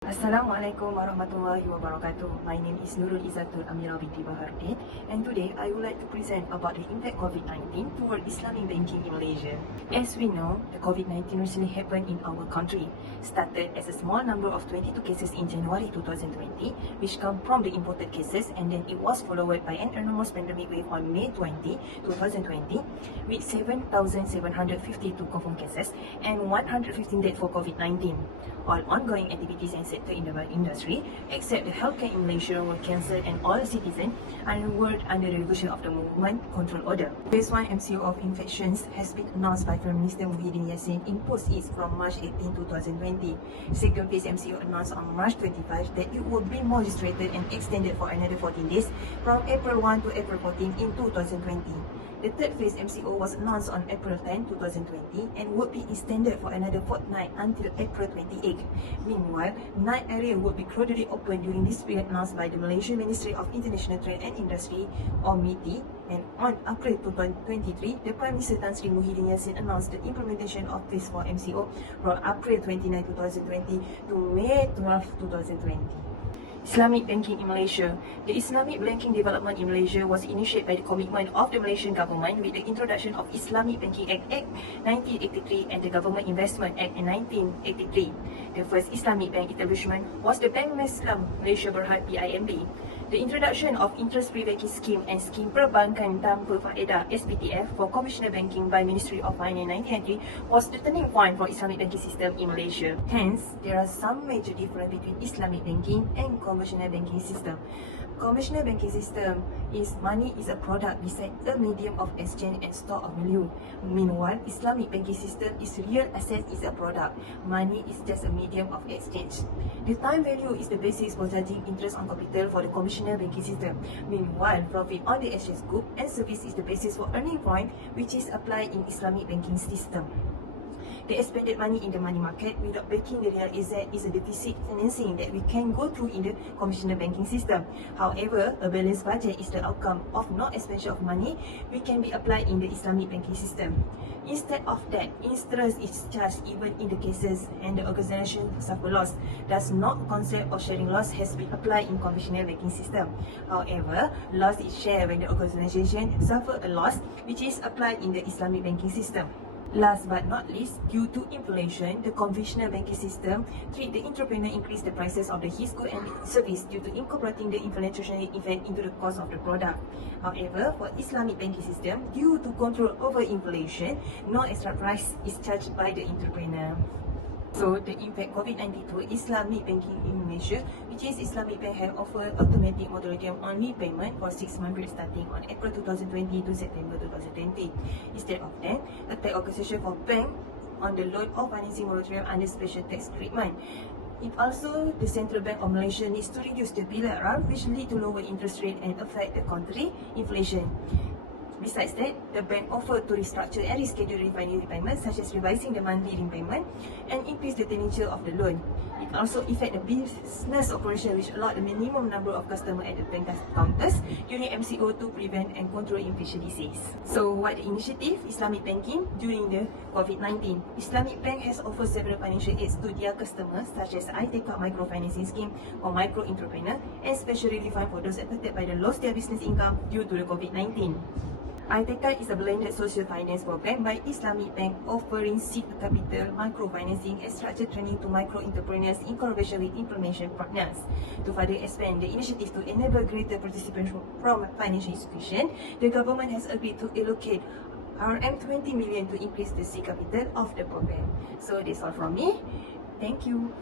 Assalamualaikum warahmatullahi wabarakatuh. My name is Nurul Izzatul Amira binti Bahardin, and today I would like to present about the impact COVID-19 toward Islamic banking in Malaysia. As we know, the COVID-19 recently happened in our country. Started as a small number of 22 cases in January 2020, which come from the imported cases, and then it was followed by an enormous pandemic wave on May 20, 2020, with 7,752 confirmed cases and 115 deaths for COVID-19. All ongoing activities and sector in the industry, except the healthcare in Malaysia, were cancelled and all citizens are worked under the regulation of the Movement Control Order. Phase 1 MCO of infections has been announced by Prime Minister Muhyiddin Yassin in Post East from March 18, 2020. Second phase MCO announced on March 25 that it would be more restricted and extended for another 14 days from April 1 to April 14 in 2020. The third phase MCO was announced on April 10, 2020 and would be extended for another fortnight until April 28. Meanwhile, night area would be gradually opened during this period announced by the Malaysian Ministry of International Trade and Industry or MITI, and on April 2023, the Prime Minister Tan Sri Muhyiddin Yassin announced the implementation of phase 4 MCO from April 29, 2020 to May 12, 2020. Islamic banking in Malaysia. The Islamic banking development in Malaysia was initiated by the commitment of the Malaysian government with the introduction of Islamic Banking Act 1983 and the Government Investment Act 1983. The first Islamic bank establishment was the Bank Muslim Malaysia Berhad BIMB. The introduction of interest-free banking scheme and scheme perbankan tanpa faedah SPTF for conventional banking by Ministry of Finance in 1993 was the turning point for Islamic banking system in Malaysia. Hence, there are some major difference between Islamic banking and conventional banking system. Conventional banking system is money is a product besides a medium of exchange and store of value. Meanwhile, Islamic banking system is real asset is a product. Money is just a medium of exchange. The time value is the basis for judging interest on capital for the conventional banking system. Meanwhile, profit on the exchange group and service is the basis for earning point, which is applied in Islamic banking system. The expended money in the money market without backing the real asset is a deficit financing that we can go through in the conventional banking system. However, a balanced budget is the outcome of no expenditure of money which can be applied in the Islamic banking system. Instead of that, interest is charged even in the cases and the organisation suffer loss. Thus, no concept of sharing loss has been applied in conventional banking system. However, loss is shared when the organisation suffer a loss, which is applied in the Islamic banking system. Last but not least, due to inflation, the conventional banking system treat the entrepreneur increase the prices of his goods and service due to incorporating the inflationary effect into the cost of the product. However, for Islamic banking system, due to control over inflation, no extra price is charged by the entrepreneur. So, the impact COVID-19 to Islamic banking in Malaysia, which is Islamic Bank have offered automatic moratorium only payment for 6 months starting on April 2020 to September 2020. Instead of that, a tax authorization for bank on the loan or financing moratorium under special tax treatment. It also, the Central Bank of Malaysia needs to reduce the bilateral, which lead to lower interest rate and affect the country inflation. Besides that, the bank offered to restructure and reschedule refining repayments, such as revising the monthly repayment and increase the tenure of the loan. It also affect the business operation, which allowed the minimum number of customers at the bank counters during MCO to prevent and control infection disease. So, what the initiative Islamic banking during the COVID-19? Islamic Bank has offered several financial aids to their customers, such as I-Take-Out microfinancing scheme or micro entrepreneur, and special relief fund for those affected by the lost their business income due to the COVID-19. I-Take-Out is a blended social finance program by Islamic Bank offering seed capital, microfinancing and structured training to micro-entrepreneurs in collaboration with implementation partners. To further expand the initiative to enable greater participation from financial institutions, the government has agreed to allocate RM20 million to increase the seed capital of the program. So that's all from me. Thank you.